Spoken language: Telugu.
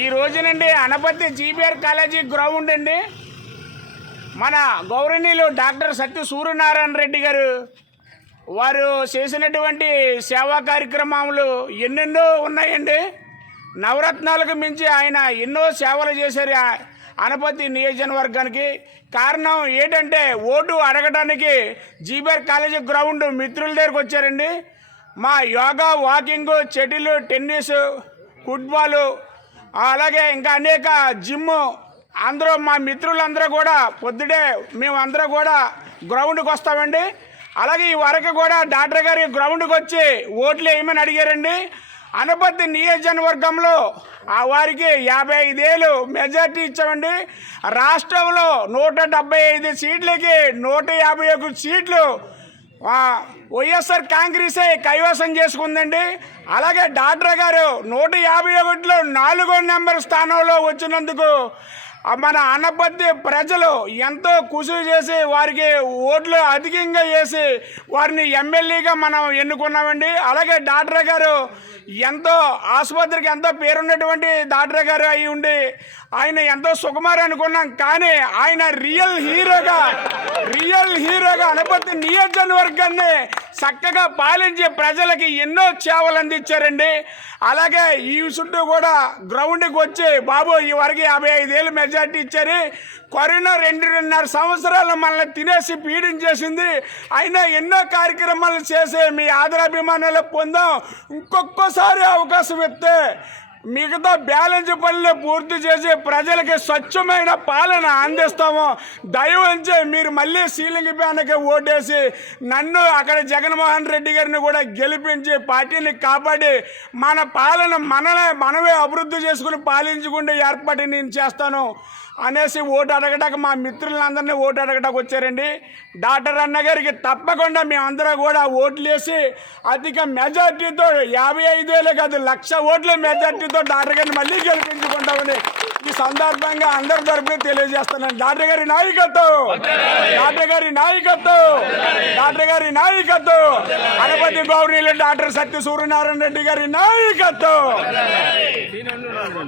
ఈ రోజునండి అనపర్తి జీబీఆర్ కాలేజీ గ్రౌండ్ అండి మన గౌరవనీయులు డాక్టర్ సత్య సూర్యనారాయణ రెడ్డి గారు వారు చేసినటువంటి సేవా కార్యక్రమాలు ఎన్నెన్నో ఉన్నాయండి. నవరత్నాలకు మించి ఆయన ఎన్నో సేవలు చేశారు అనపర్తి నియోజకవర్గానికి. కారణం ఏంటంటే ఓటు అడగడానికి జీబీఆర్ కాలేజీ గ్రౌండ్ మిత్రుల దగ్గరకు వచ్చారండి. మా yoga, walking, shuttle, tennis, football, అలాగే ఇంకా అనేక జిమ్ అందరూ మా మిత్రులందరూ కూడా పొద్దుడే మేమందరూ కూడా గ్రౌండ్కి వస్తామండి. అలాగే ఈ వరకు కూడా డాక్టర్ గారి గ్రౌండ్కి వచ్చి ఓట్లు వేయమని అడిగారండి. అనపర్తి నియోజకవర్గంలో వారికి 55,000 మెజార్టీ ఇచ్చామండి. రాష్ట్రంలో 175 సీట్లకి 151 సీట్లు వైఎస్ఆర్ కాంగ్రెసే కైవసం చేసుకుందండి. అలాగే డాక్టర్ గారు 151లో 4వ నెంబర్ స్థానంలో వచ్చినందుకు మన అనపర్తి ప్రజలు ఎంతో కృషి చేసి వారికి ఓట్లు అధికంగా వేసి వారిని ఎమ్మెల్యేగా మనం ఎన్నుకున్నామండి. అలాగే డాక్టర్ గారు ఎంతో ఆసుపత్రికి ఎంతో పేరున్నటువంటి డాక్టర్ గారు అయి ఉండి ఆయన ఎంతో సుకుమారు అనుకున్నాం. కానీ ఆయన రియల్ హీరోగా అనపర్తి నియోజకవర్గాన్ని చక్కగా పాలించి ప్రజలకి ఎన్నో సేవలు అందించారండి. అలాగే ఈ చుట్టూ కూడా గ్రౌండ్కి వచ్చి బాబు ఈ వరకు 55,000 మెజార్టీ ఇచ్చారు. కరోనా 2.5 సంవత్సరాలు మనల్ని తినేసి పీడించేసింది. అయినా ఎన్నో కార్యక్రమాలు చేసి మీ ఆదరాభిమానాలు పొందాం. ఇంకొకసారి అవకాశం ఇస్తే మిగతా బ్యాలెన్స్ పనులు పూర్తి చేసి ప్రజలకి స్వచ్ఛమైన పాలన అందిస్తాము. దయవుంచి మీరు మళ్ళీ సీలింగ్ ఫ్యాన్కి ఓటేసి నన్ను అక్కడ జగన్మోహన్ రెడ్డి గారిని కూడా గెలిపించి పార్టీని కాపాడి మన పాలన మనమే అభివృద్ధి చేసుకుని పాలించుకుంటే ఏర్పాటు నేను చేస్తాను అనేసి ఓటు అడగటానికి మా మిత్రులందరినీ ఓటు అడగటానికి వచ్చారండి. డాక్టర్ అన్న గారికి తప్పకుండా మేమందరం కూడా ఓట్లు వేసి అధిక మెజార్టీతో 55,000 కాదు 1,00,000 ఓట్ల మెజార్టీతో డాక్టర్ గారిని మళ్ళీ గెలిపించుకుంటామని ఈ సందర్భంగా అందరి తరపున తెలియజేస్తున్నాను. డాక్టర్ గారి నాయకత్వం అనపర్తి గౌరవనీయులు డాక్టర్ సత్య సూర్యనారాయణ రెడ్డి గారి నాయకత్వం.